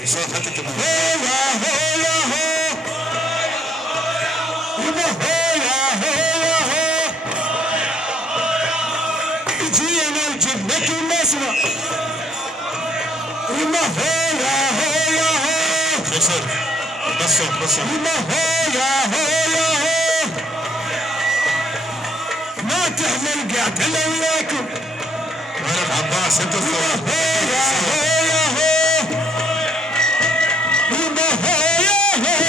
في صوت حتى كمان. هويا هويا هو يبا هويا هويا هو يجينا الجنة كل اسمع يبا هويا هويا هو خسر بس بس يبا هويا هويا هو ما تحمل قاعد الا وياكم ولك عباس انت هويا الصوت. هويا هو يبا هويا هو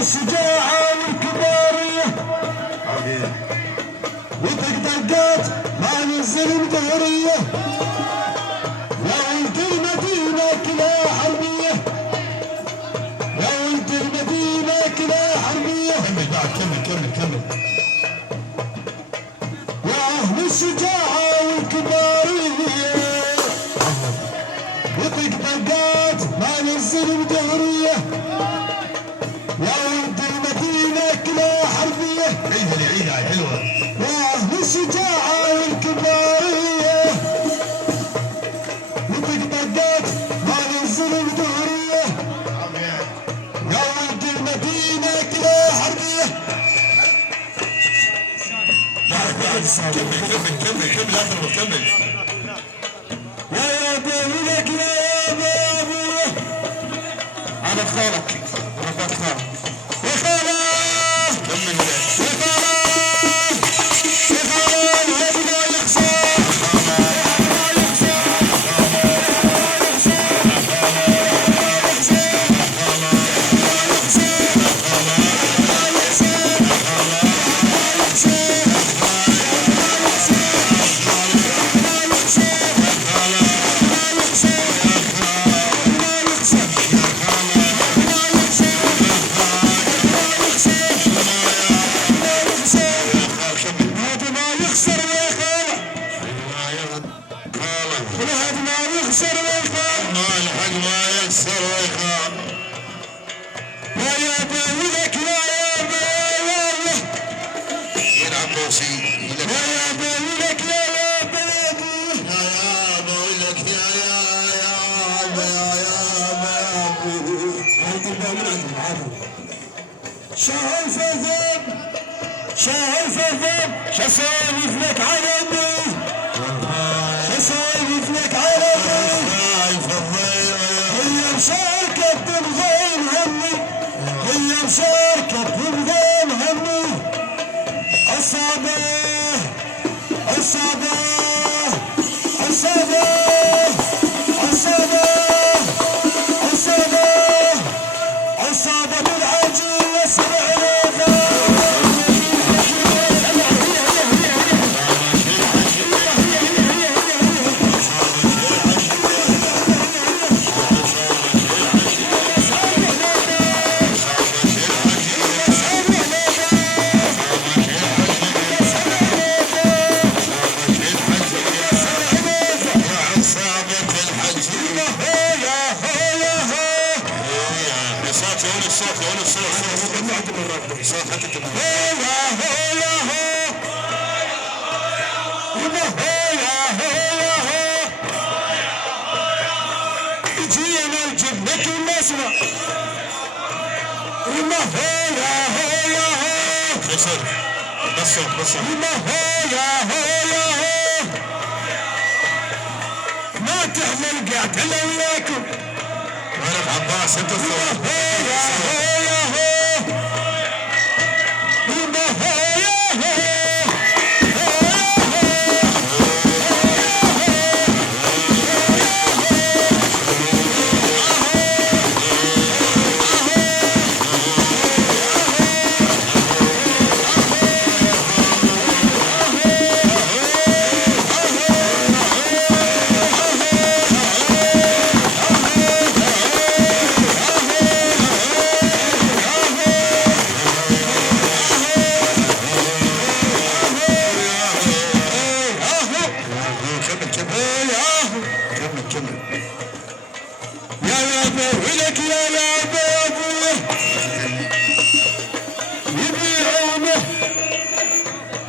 الشجاعة والكبارية وطق دقات ما ننزل مدهرية يا ولد المدينة كلها حربية يا ولد المدينة كلها حربية كمل بعد كمل يا أهل الشجاعة والكبارية وطق دقات ما ننزل مدهرية يا ولد المدينة كلها حربية عيدها حلوة يا أهل الشجاعة والكبارية وطق دقات ما ننزل بدهرية يا ولد المدينة كلها حربية بعد كمل اخر كمل يا ولدك يا ابوه انا خالك انا خالك يا خالة كمل يا خالة يا خالة يبغى يخسر شايف الذنب شسولف لك عربي شسولف لك عربي هي مشاركة بغير همي هي مشاركة بغير همي عصابة عصابة عصابة عصابة عصابة عصابة بالعجل وسبع جينا نجيب لك النسمة وما هو يا هو يا هو بصر بصر وما هو يا هو يا هو ما تحمل قاعد الا وياكم ولد عباس انت وما هو يا هو يا هو وما هو يا هو ولك يا ابوه يبيعونه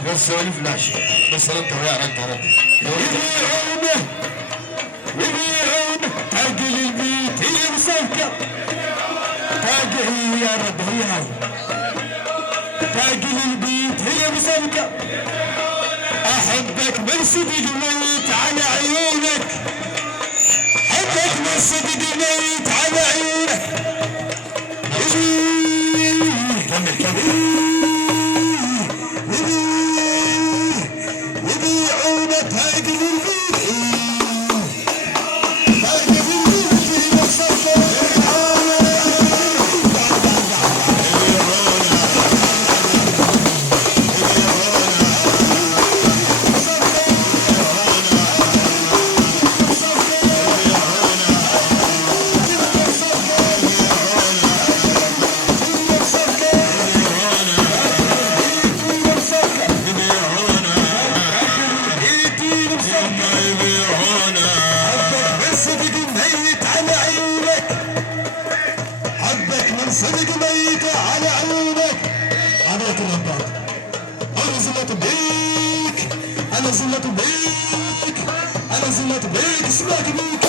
بس سوالف لا شيء بس انت ويا انت ربي يبيعونه تاقي البيت هي مسكه تاقي هي يا رب هي هاي تاقي البيت هي مسكه احبك من صدق ميت على عيونك حبك من صدق ميت على عيونك يبيعونك تاقي البيت تاقي البيت هي مسكه صدق ميتة على عيونك أنا تربط أنا زلت بيك أنا زلت بيك أنا زلت بيك اسمك بيك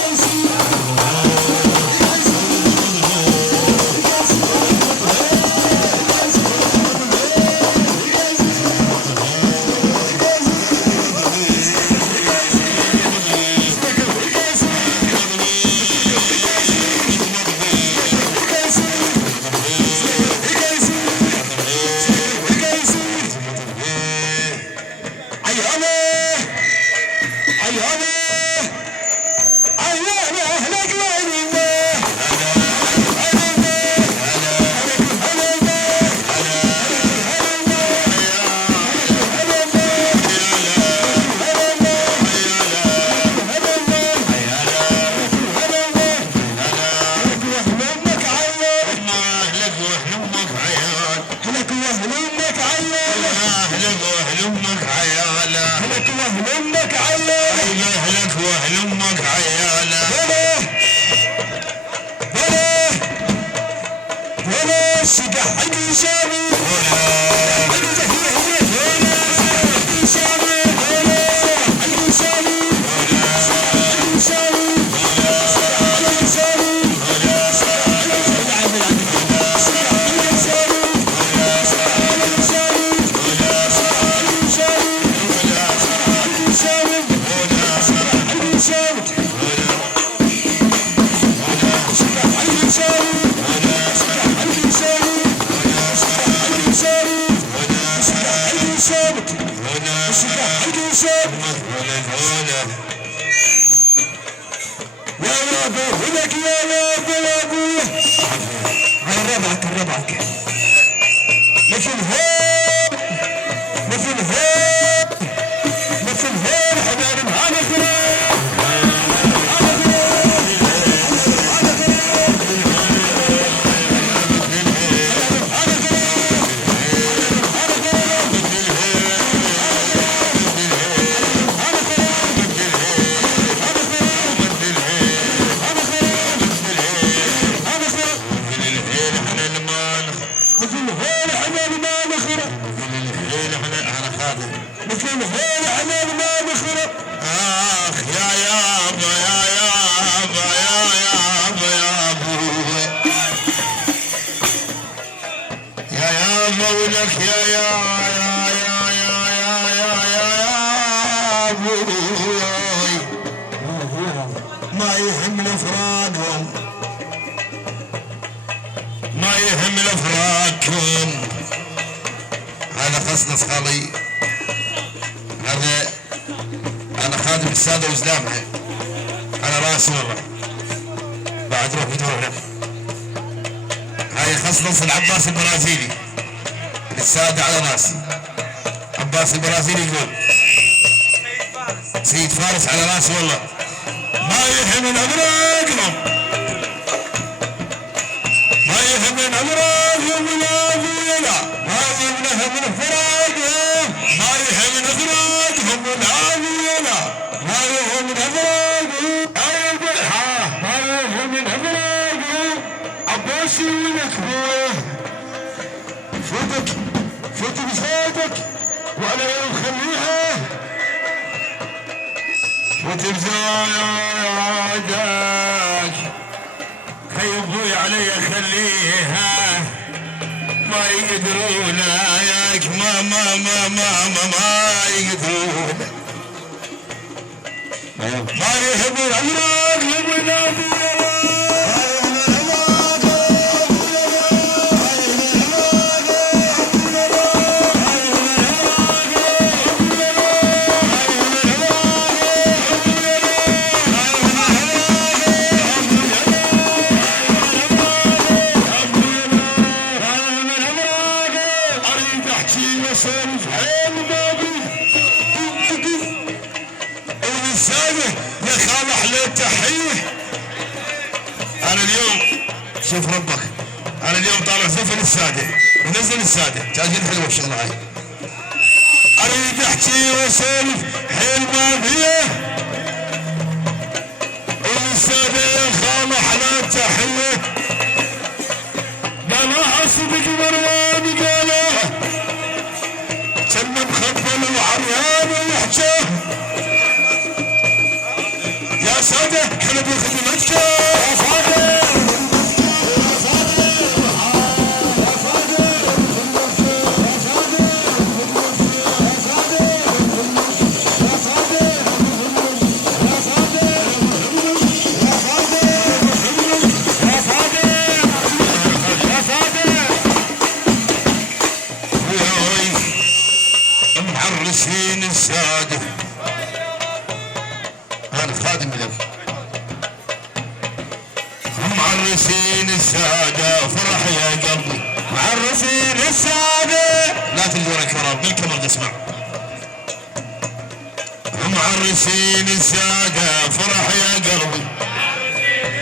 ولك يا ابويا على ربعك مثل هون حبايبي معانا خير ولك يا ابوي ما يهمنا فراقهم ما يهمنا فراقكم هذا خصنص خالي هذا انا خادم الساده وزلامها على راسي والله بعد روح بدور هاي خصنص العباس البرازيلي السادة على راسي عباس البرازيلي يقول سيد فارس على راسي والله ما يهمنا فراقهم ما يهمنا فراقهم ولا ابويا ما يهمنا فراقهم ما يهمنا فراقهم ولا ابويا ما يهمنا فراقهم ما يهمنا فراقهم عباسي ولك فوتك بزادك وانا يوم خليها فوتك بزادك خي ابوي علي خليها ما يقدرون ياك ما يقدرون ما يهمون امراض يهمون ابويا انا اليوم شوف ربك انا اليوم طالع زفن الساده ونزل الساده تاجيل حلوه الشغله هاي اريد احكي واسولف حيل ما فيه والساده يا خاله على التحيه قالها صدق مروان قالها كان مخبل وعريان ويحكيه يا ساده احنا بخدمتك يا فاضل معرسين الساده انا خادم لك معرسين الساده فرح يا قلبي معرسين الساده لا تلقون الكرام بالكمال تسمع معرسين الساده فرح يا قلبي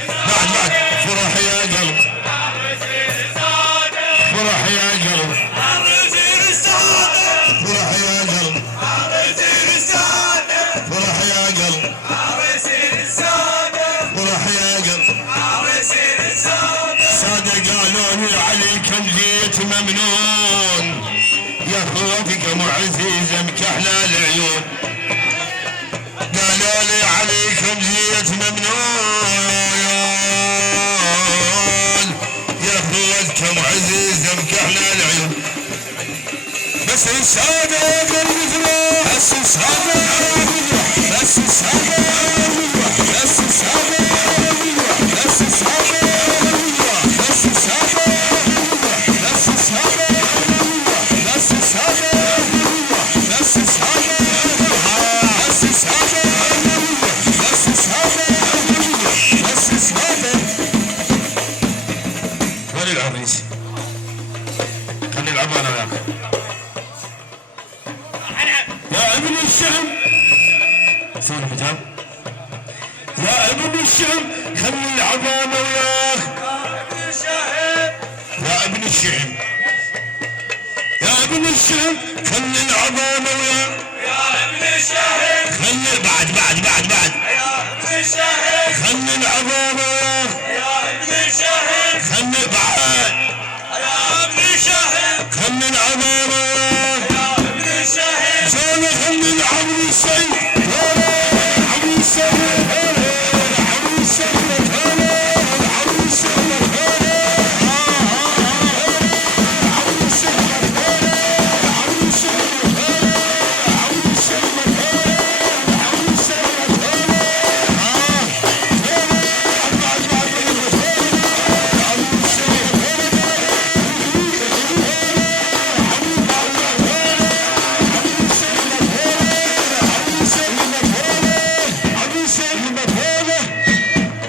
بعد فرح يا قلبي فرح يا قلبي فرح يا قلب عرسين السادة فرح يا قلب عرسين السادة فرح يا قلب عرسين السادة سادة قالوا لي عليكم جيت ممنون يا اخوتك ام عزيزة مكحلة العيون قالوا لي عليكم جيت ممنون يا اخوتك ام عزيزة مكحلة العيون بس السادة قلبي فراح بس السادة بس السادة بس السادة بس السادة بس السادة بس السادة بس السادة بس السادة بس السادة بس السادة بس السادة ابن الشهم خل العظامة يا ابن الشهم خل بعد يا ابن الشهم خل العظامة يا ابن الشهم خل بعد يا ابن الشهم خل العظامة يا ابن الشهم زول خل العظم السيد عظم السيد عظم السيد عظم السيد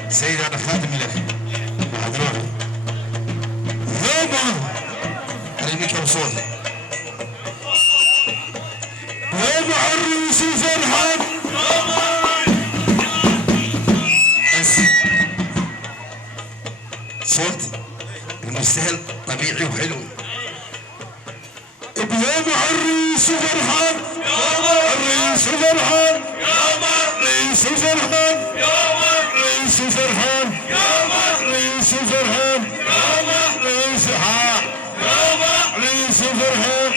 سيد انا خادم لك بعد روحي يابا ارمي كم صوت يابا عريس فرحان بس صوت المستهل طبيعي وحلو يابا عريس فرحان عريس فرحان عريس فرحان عريس فرحان عريس فرحان عريس فرحان عريس فرحان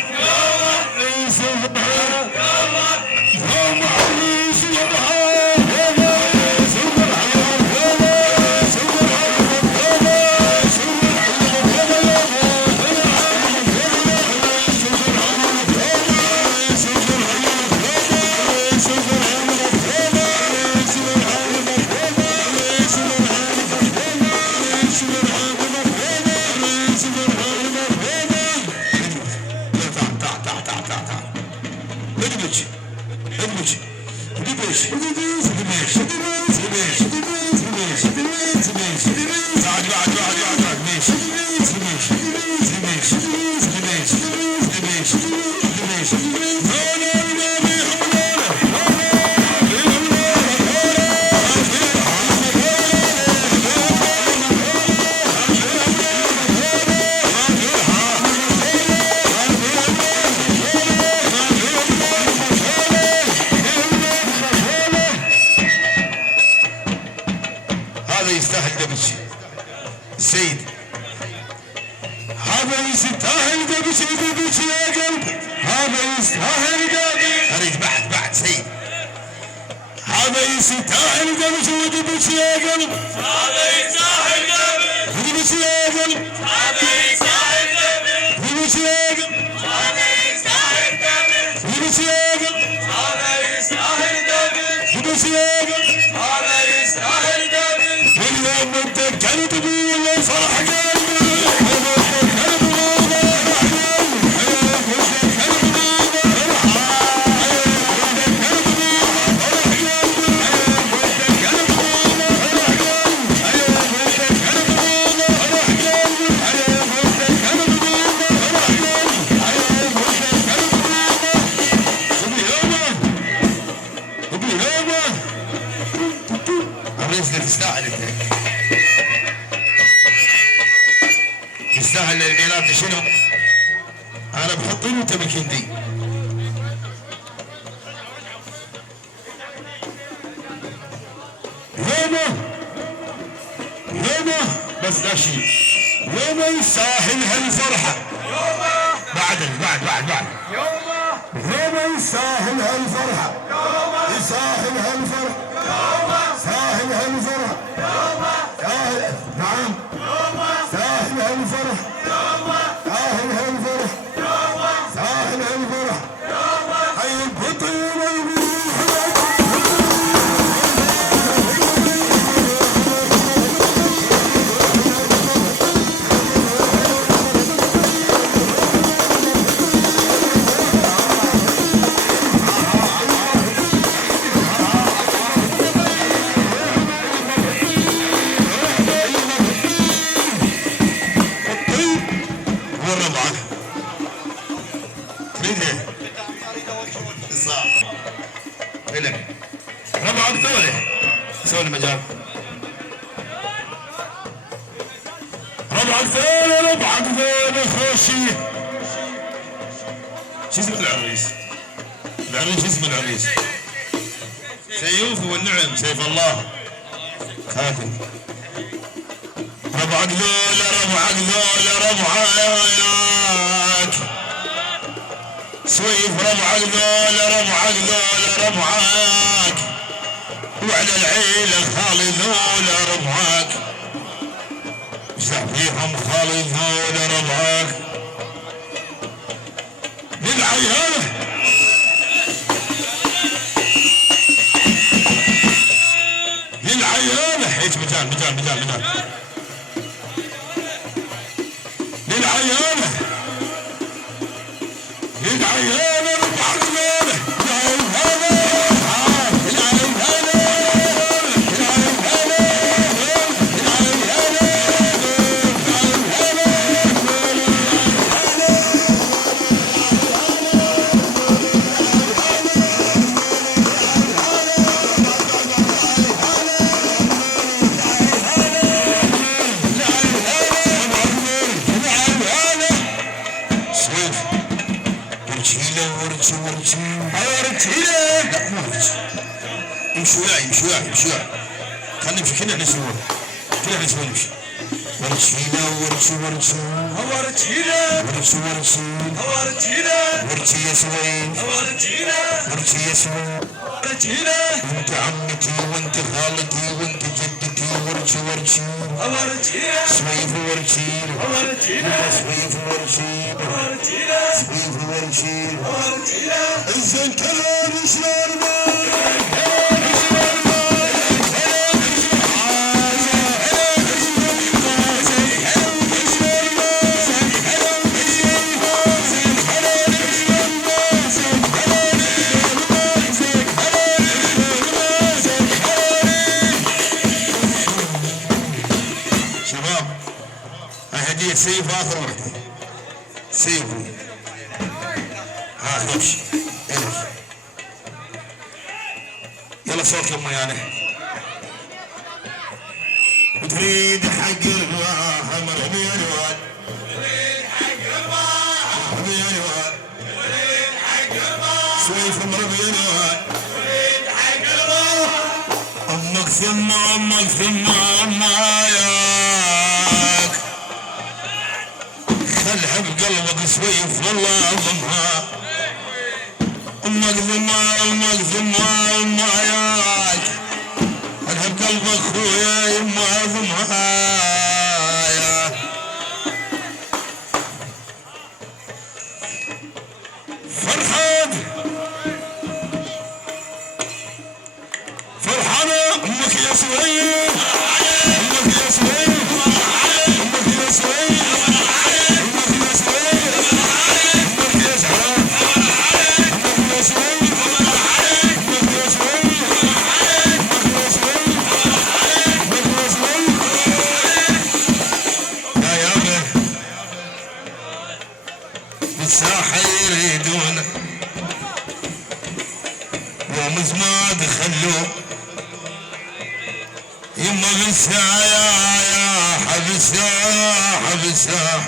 عريس فرحان يابا عريس فرحان عريس هذا يستاهل دبشي السيد هذا يستاهل دبشي دبشي يا قلبي هذا يستاهل دبشي اريد بعد سيد هذا يستاهل دبشي ودبشي يا قلبي هذا يستاهل دبشي ودبشي يا قلبي هذا يستاهل دبشي ودبشي يا قلبي هذا يستاهل دبشي ودبشي يا قلبي هذا يستاهل دبشي ودبشي يا قلبي هذا يستاهل دبشي واليوم انت كنت بي فرح قلبي عريسنا تستاهل انت تستاهل الميلاد شنو؟ انا بحطين وانت بالكندي يومه بس لا شيء يومه يستاهل هالفرحة بعد يومه يستاهل هالفرحة يستاهل هالفرحة يستاهل هالفرحة نعم يستاهل هالفرحة يستاهل هالفرحة يستاهل هالفرحة هاي البطيلة ربعك ثوله سوي المجال ربعك ثوله خوشي شو اسم العريس؟ العريس شو اسم العريس؟ سيوف والنعم سيف الله خاتم. ربعك ذولا ربعك ذولا ربعك سويف ربعك ذولا ربعك ذولا ربعك وعلى العيلة خالي ذولا ربعك فيهم خالي ذولا ربعك للعيالة للعيالة هيك مجال للعيالة للعيالة ربعك ذولا يمشي خلينا نمشي كلنا نسوي نمشي ورتشينا ورتشي ورتشينا ورتشي يسوين ورتشي يسوين وانت عمتي وانت خالتي وانت جدتي ورتشي سويف ورتشي سويف ورتشي انزل كلام شلون سيف اخر واحدة سيف امشي يلا صوتكم يعني وتريد حق الرواح مرمي الواد سويف مرمي الواد امك ثم اماياك خلها بقلبك سويف والله ضمها امك ثم اماياك خلها بقلبك خويا يما ضمها فرحانة امك يا سويف امك يا سويف امك يا سويف بالساحة يريدونه يوم زمان دخلوه يما بالساحة يا بالساحة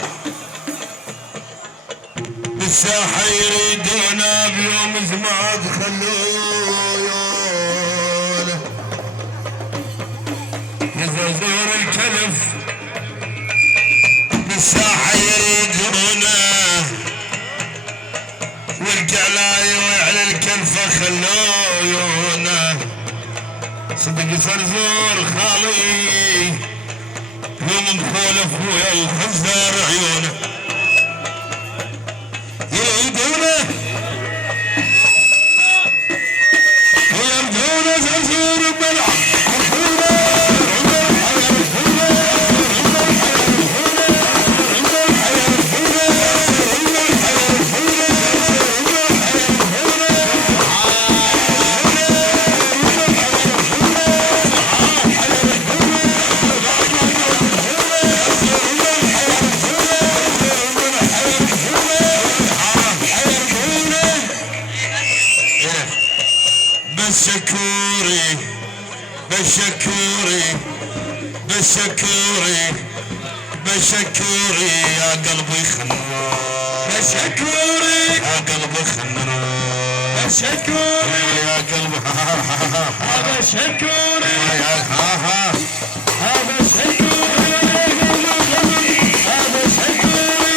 بالساحة يريدونه بيوم زمان دخلوه يزور الكلف بالساحة يريدونه والجعلاي وعلى الكلفة خلويونه صدق زرزور خالي يوم مخولف ويا الخزر عيونه يريدونه ويرجونه زرزور بلع بشكوري يا قلبي خنوار شكوري يا قلبي خلنا نروح شكوري يا قلبي هذا شكوري ها هذا شكوري هذا شكوري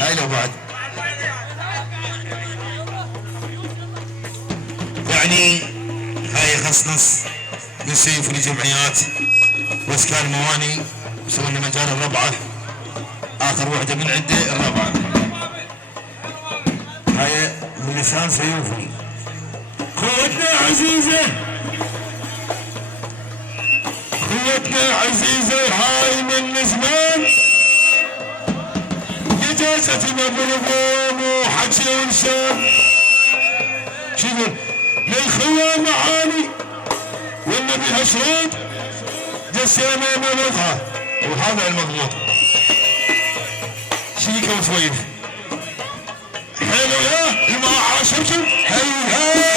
هاي لو بعد يعني هاي يخصنص من سيف الجمعيات واسكان مواني وسوينا مجال الربعه اخر وحده من عنده الربعه هاي من لسان سيوفي خوتنا عزيزة خوتنا عزيزة هاي من زمان إجازتنا بالغوم وحكي ونسان شوفوا للخوة معاني والنبي هشرود جسينا ملغها وهذا المضبوط شيكة وسويف حلو يا اللي ما عاشركم حلو